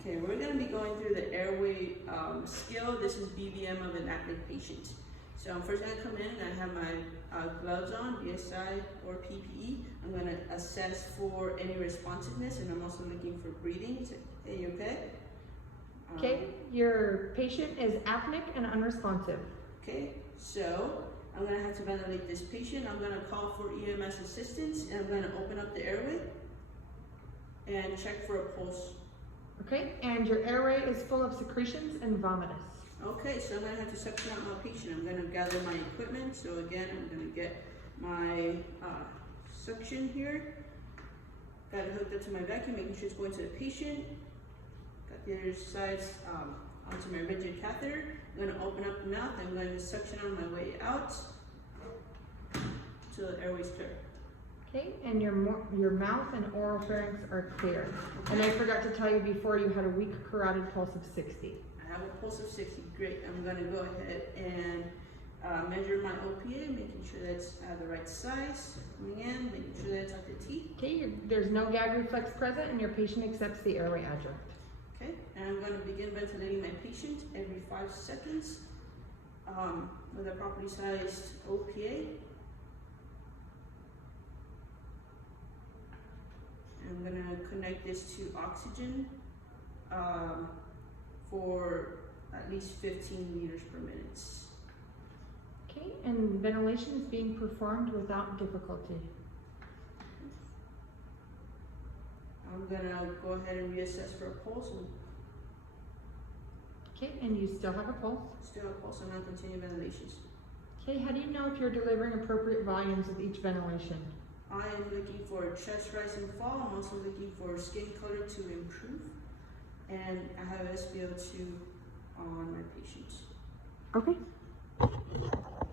Okay, we're going to be going through the airway skill. This is BVM of an apneic patient. So I'm first going to come in and I have my gloves on, BSI or PPE. I'm going to assess for any responsiveness, and I'm also looking for breathing. Are you okay? Okay, your patient is apneic and unresponsive. Okay, so I'm going to have to ventilate this patient. I'm going to call for EMS assistance, and I'm going to open up the airway and check for a pulse. Okay, and your airway is full of secretions and vomitus. Okay, so I'm going to have to suction out my patient. I'm going to gather my equipment. So again, I'm going to get my suction here. Got it hooked up to my vacuum, making sure it's going to the patient. Got the other sides onto my rigid catheter. I'm going to open up the mouth. I'm going to suction on my way out until the airway's clear. Okay, and your mouth and oral pharynx are clear. Okay. And I forgot to tell you before, you had a weak carotid pulse of 60. I have a pulse of 60. Great. I'm going to go ahead and measure my OPA, making sure that's the right size. Coming in, making sure that's at the T. Okay, there's no gag reflex present, and your patient accepts the airway adjunct. Okay, and I'm going to begin ventilating my patient every 5 seconds with a properly sized OPA. I'm going to connect this to oxygen for at least 15 liters per minute. Okay, and ventilation is being performed without difficulty. I'm going to go ahead and reassess for a pulse. Okay, and you still have a pulse. Still a pulse, and I'll continue ventilations. Okay, how do you know if you're delivering appropriate volumes with each ventilation? I am looking for chest rise and fall. I'm also looking for skin color to improve. And I have SpO2 on my patients. Okay.